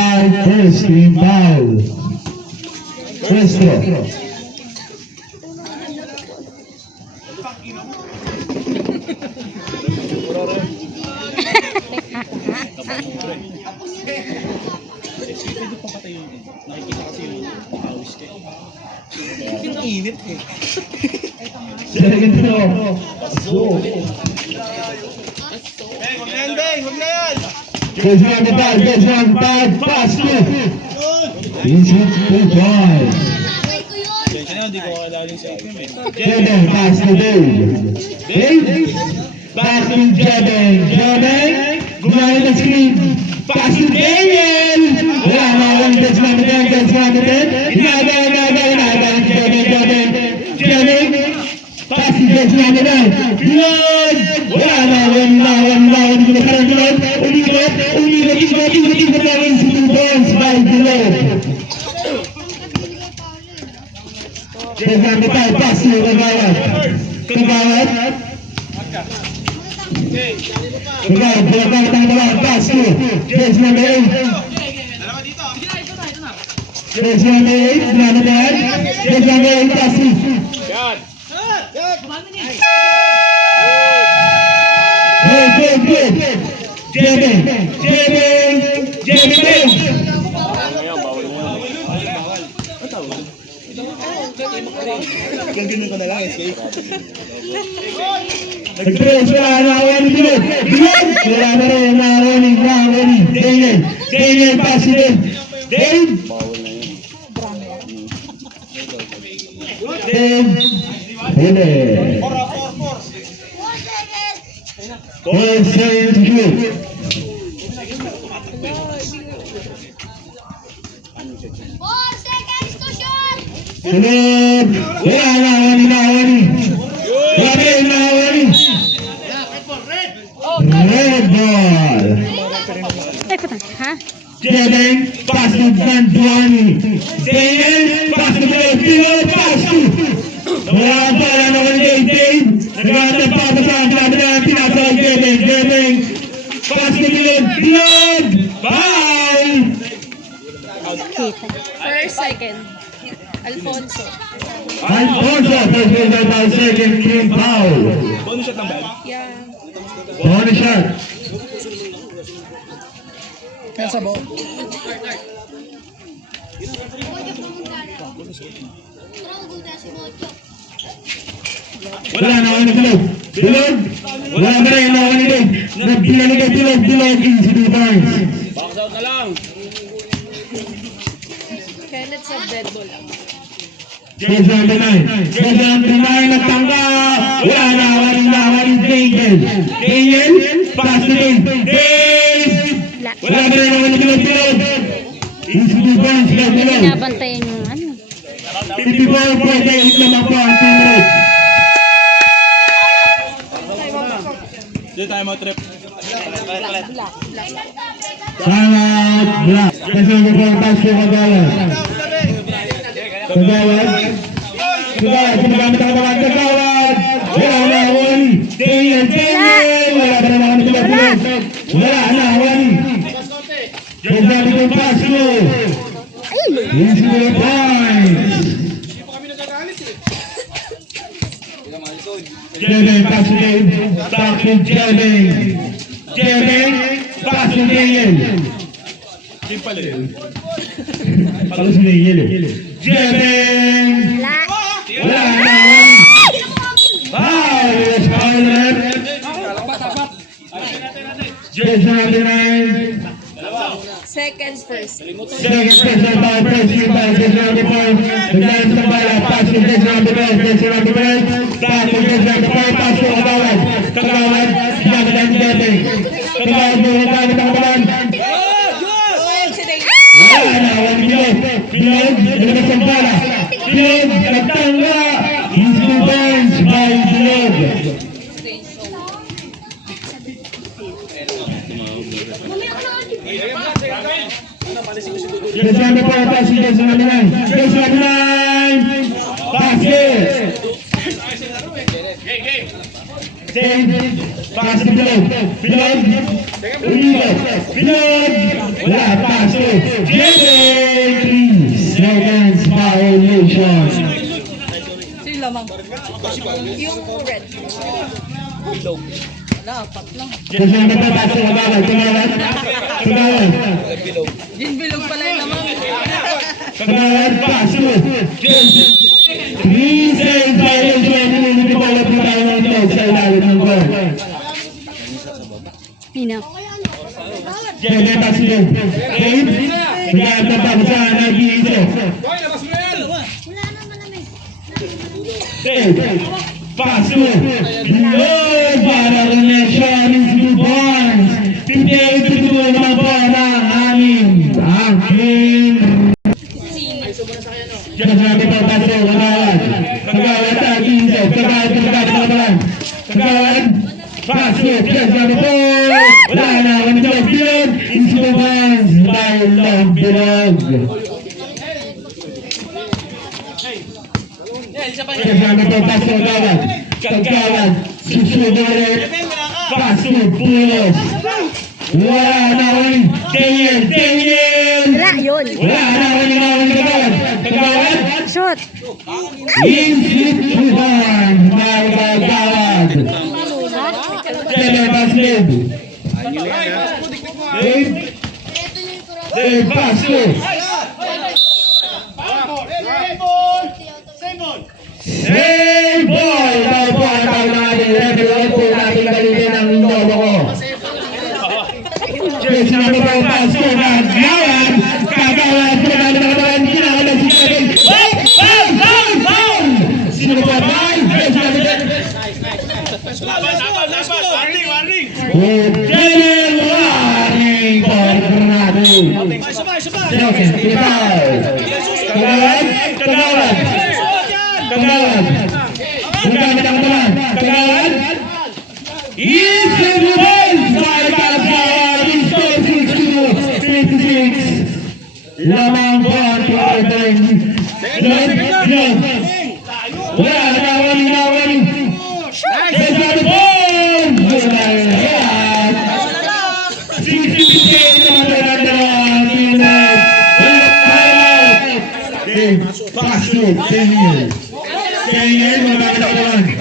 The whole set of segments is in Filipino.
First team foul. Nuestro. Yung init eh. Second throw. So. Huwag na yan, Beng! Huwag na yan! Goes on the back, goes on the back, pass through. Easy 2 points. Kaya na, hindi ko kakalaling sa akin eh. Jebeng, pass to Dave. Dave, pass to Jebeng. Jebeng, gumamit ng screen. Pass to Dave. Wala na, one touch na natin, Jebeng, pass to Dave na natin. Bilod! Wala na, hindi na parang Bilod. Umikot na rin si 2 points by Bilod. Goes on the back, pass to Kagawad. Pass to James number 8. James number 8, Jonathan. James number 8, pass to. Good. Jebeng. Gagawin ko na lang, escape. Nag-press, wala na ako ni Bilod. Wala na rin, Daniel, pass to Dave. Huli. 4 seconds to shoot. Bilod. Wala na Red ball. Jebeng, pass to Van Duani. Daniel, pass to Bilod, pass to. Wala pa naman Dave. Nagkatang papasaan, tinatawag Jebeng. Pass to Bilod, foul. First, second. Alfonso. First by second team foul. Bonus shot lang ba? Yeah. Bonus shot. Kaya sa bo? Wala na ako ni Bilod. Wala na rin ako ni Dave. Nagbilang Bilod easy 2 points. Box out na lang. Kenneth sa dead ball lang. Goes on the 9. Nagtangga. Wala na ako ni Daniel. Pass to Dave. Wala na rin ako ni Bilod. Easy 2 points by Bilod. Pinabantayan yung ano. 54.8 naman po ang team rate. Dito tayo mo trip. Sangat black. Kasi mag-pass ko Kagawad. Ginagamit ang mga Kagawad. Wala na Wani. Daniel. Wala na naman ni Bilod. Wala na Wani. Ginagamit ang pass ko. Easy 2 points. Jebeng, pass to Dave. Back to Jebeng, pass to Daniel. Team pala eh. Pass to Daniel. Jebeng. Wala na. Foul. Yes, foul red. James number 9. Second, first. Second person by first team by James number 5. Naglalas ng bala. Pass to James number 5. James number 5. Back to James number 5. Pass to Kagawad. Ginamit ang Jebeng. Kagawad mo gamit ang kabalan. Wala na. Bilod. Naglalas ng bala. Bilod. Nagtangga. Easy 2 points by Bilod. James number 5. Pass to James number 9. James number 9. Pass it. Dave, pass to Bilog. Bilog, Uligo. Bilog, wala, pass to Jesse. 3 seconds violation. Sino lamang? Yung red. Wala, apat lang. Jesse, ano pa, pass to Kagawad. Kagawad, Kagawad. Din bilog pala yung lamang. Kagawad, pass to Jesse. 3 seconds violation. Hindi pa wala po tayo ng dog sa ilalim ng goal. Hina. Jesse, pass to Dave. Dave, nagkakat na pa sa nag-iiso. Dave, pass to Bilog. Para connection is Blue Barnes. 58 to 2 naman po ng amin. Ang team. Diyan natin po paso, Kagawad. Kagawad at Iso. Kagawad, Kagawad. Kagawad, paso. Diyan natin po. Wala na, ganito. Bilog. Is Blue Barnes. Dahil lang Bilog. Diyan natin po paso, Kagawad. Kagawad, susunod ulit. Paso, Pulos. Wala na ulit. Daniel, Daniel. Wala, yun. Wala na ulit. Kagawad. Kagawad. Shot. Insip Tuhan, mga Kagawad. Dele Baslib. Dave Pasko. Hey boy! Daw po ang tawag natin. Level po natin galitin ang lolo ko. Yes, naman po ang Pasko. Kagawad. Kagawad. Kagawad. Kinakalan si Kevin. Sino po ang bahay? Yes, naman po. Warning! General warning for Granado. Second, Kagawad. Kagawad. Kagawad. Kagawad. Kagawad ang talan. Kagawad. Is the voice by Kagawad. Is 56. Lamang po ang tuwagay. Wala na wali. Desado po. Wala. 68 naman talan na Paso, Daniel. Daniel, mabagay.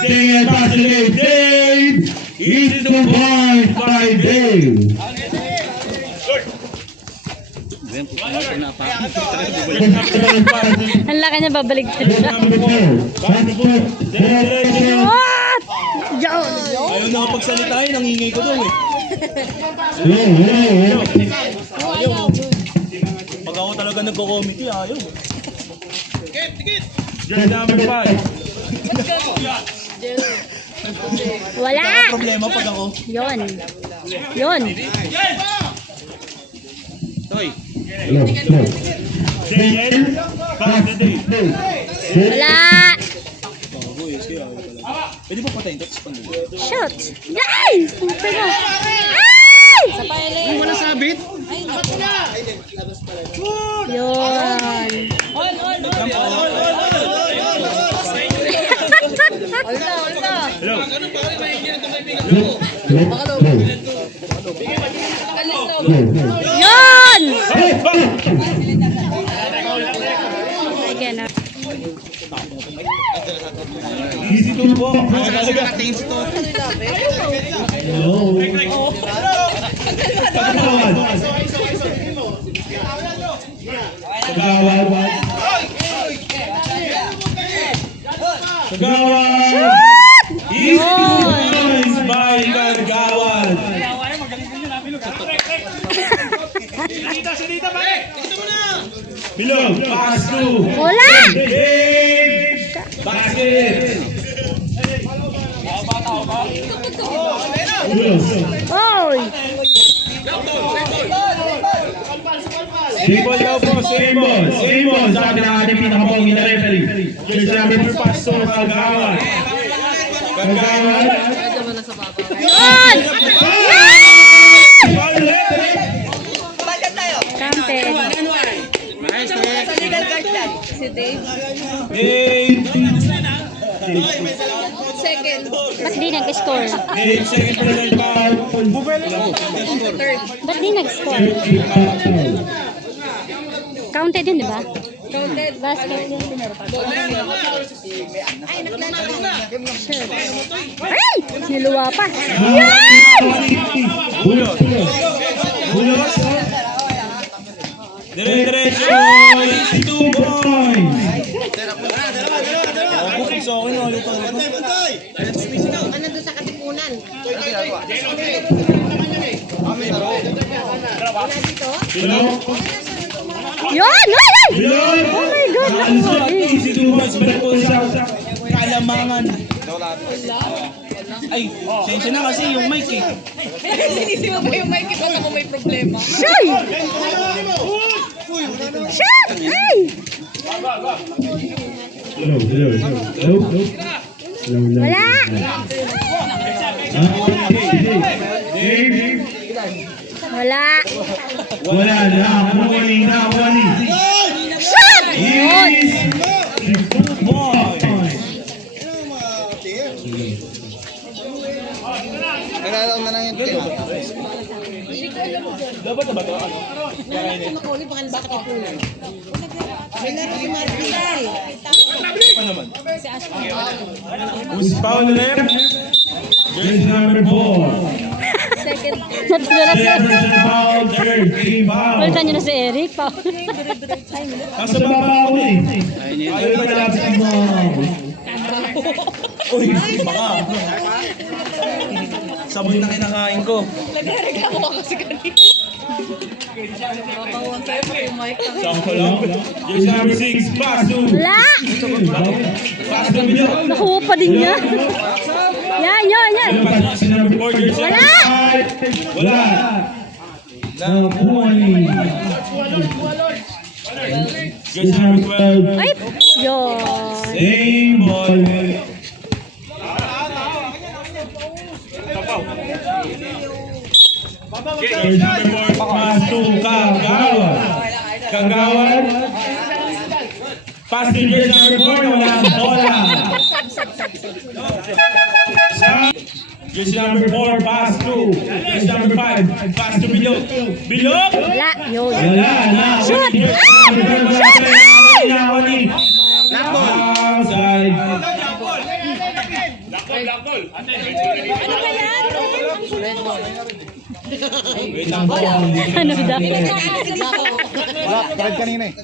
Daniel, paso Dave. Dave is the point by Dave. Ang laki niya, babaligtad siya. What? Diyan. Ayaw na pagsalitain, nangingi ko doon eh. Pag ako talaga nagko-committee, ayaw. Diyan namin pa. Wala. Problema pag ako. Yun. Daniel, paso Dave. Wala. Pwede ba patayin ito? Shoot. Ay! Puta na. Ay! Sa pailing. Wala sabit? Yun. Hello? Yun! Again. Easy to po. Kagawad. Kagawad. Kagawad. Easy points by Kagawad. Bilog, pass to Wala! Dave. Basket. Oy! Same ball daw po, same ball. Same ball, sabi ng ating pinakapogi na referee. Yung sabi po, pass to Kagawad. Kagawad. Yun! Counted. Si Dave. Dave. Ba't di nag-score? Game, second personal foul. Ba't di nag-score? Counted yun, di ba? Counted. Basket yun. Sure. Ay! Niluwa pa. Yan! Bulot. Bulot. Dire-diretso. 2 points. Bukod sa akin, ulit ang Ano doon sa katipunan? Bulot. Yan! Ay! Bulot. Oh my God! Easy 2 points. Balik po sa kalamangan. Ay, sensya na kasi yung mic eh. Sinisima ba yung mic? Ipag ako may problema. Shy! Shot! Ay! Hello, hello, hello. Hello, hello. Hello, hello. Wala! Dave. Wala! Wala na. Muli na. Wali. Shot! Yun! Is 2 points. Naglalaro na lang yung team. Dapat na ba ito? Ano? Makuli baka sa katipunan. May laro si Marvila eh. Pa naman. Who's foul left? Jersey number 4. Natulala si Eric. Jefferson foul. Third team foul. Palitan nyo na si Eric. Nasa baba ako eh. Ayaw pa lapit ang mga... Uy, baka. Sabon na kinakain ko. Nagrereklamo ako kasi kanina. Babawang tayo pa yung mic. Sakto lang. Jersey number 6. Pass to. Wala! Pass to Bilo. Nakuha pa din niya. Yan, yan, yan. Jersey number 4. Jersey Wala! number 5. Wala. Now 20. Jersey number 12. Ay! Yun. Same ball. Jersey number 4. Pass to Kagawan. Kagawan. Pass to jersey number 4. Wala ang bola. Jersey number 4. Pass to. Jersey number 5. Pass to Bilog. Bilog. Wala. Yun. Wala na. Shoot! Jersey Ay! number 4. Shoot! Ay! Nawali. Outside. Ano ba yan? Wait lang. Ano daw? Wala, parang kanina eh.